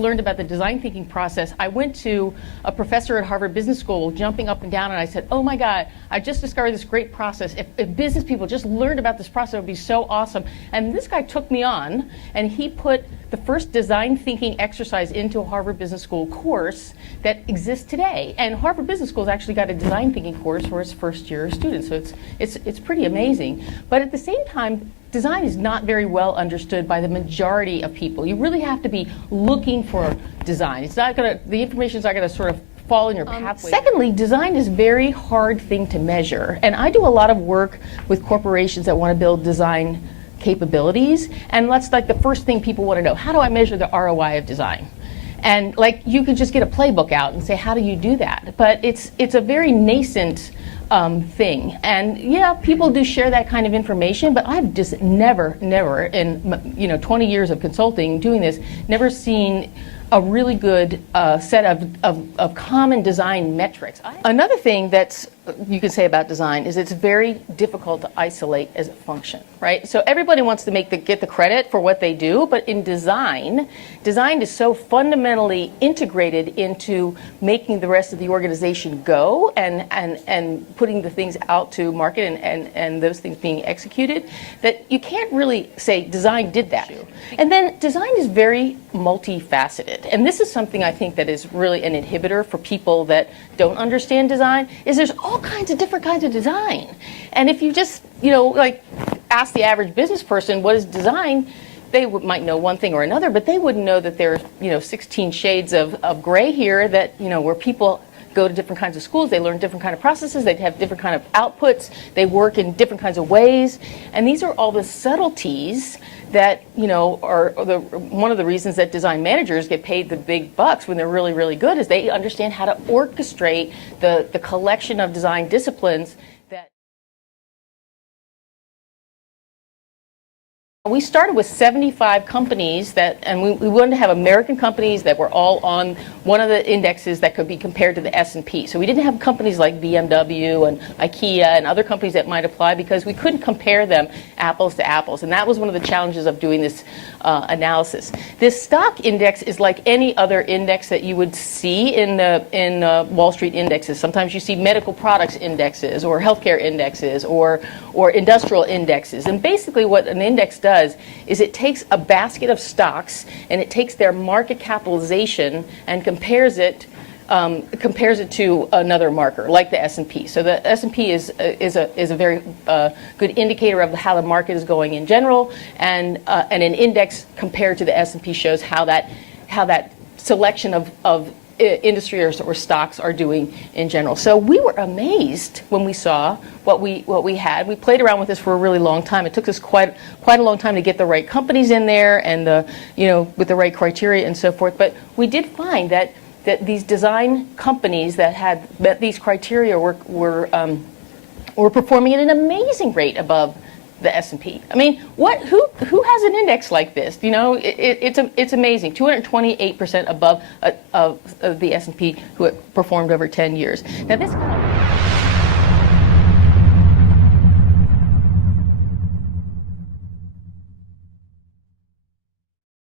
learned about the design thinking process, I went to a professor at Harvard Business School, jumping up and down, and I said, oh my God, I just discovered this great process. If business people just learned about this process, it would be so awesome. And this guy took me on, and he put the first design thinking exercise into a Harvard Business School course that exists today. And Harvard Business School has actually got a design thinking course for its first year students, so it's pretty amazing. But at the same time, design is not very well understood by the majority of people. You really have to be looking for design. It's not gonna, the information's not gonna sort of fall in your pathway. Secondly, design is a very hard thing to measure. And I do a lot of work with corporations that want to build design capabilities, and that's like the first thing people want to know. How do I measure the ROI of design? And like, you could just get a playbook out and say, how do you do that? But it's a very nascent thing. And yeah, people do share that kind of information, but I've just never in 20 years of consulting doing this, never seen a really good set of common design metrics. Another thing that's you can say about design is it's very difficult to isolate as a function, right? So everybody wants to get the credit for what they do, but in design is so fundamentally integrated into making the rest of the organization go and putting the things out to market and those things being executed that you can't really say design did that. And then design is very multifaceted. And this is something I think that is really an inhibitor for people that don't understand design, is there's all kinds of different kinds of design. And if you just, like ask the average business person what is design, they might know one thing or another, but they wouldn't know that there's 16 shades of gray here that, where people go to different kinds of schools, they learn different kind of processes, they have different kind of outputs, they work in different kinds of ways. And these are all the subtleties that, are one of the reasons that design managers get paid the big bucks when they're really, really good, is they understand how to orchestrate the collection of design disciplines that. We started with 75 companies and we wanted to have American companies that were all on one of the indexes that could be compared to the S&P. So we didn't have companies like BMW and IKEA and other companies that might apply because we couldn't compare them apples to apples. And that was one of the challenges of doing this analysis. This stock index is like any other index that you would see in Wall Street indexes. Sometimes you see medical products indexes or healthcare indexes or industrial indexes. And basically what an index does is it takes a basket of stocks and it takes their market capitalization and compares it to another marker like the S&P. So the S&P is a very good indicator of how the market is going in general, and an index compared to the S&P shows how that selection of industry or stocks are doing in general. So we were amazed when we saw what we had. We played around with this for a really long time. It took us quite a long time to get the right companies in there and with the right criteria and so forth. But we did find that these design companies that had met these criteria were performing at an amazing rate above the S&P. I mean, who has an index like this? It's amazing. 228% above of the S&P who performed over 10 years. Now this kind of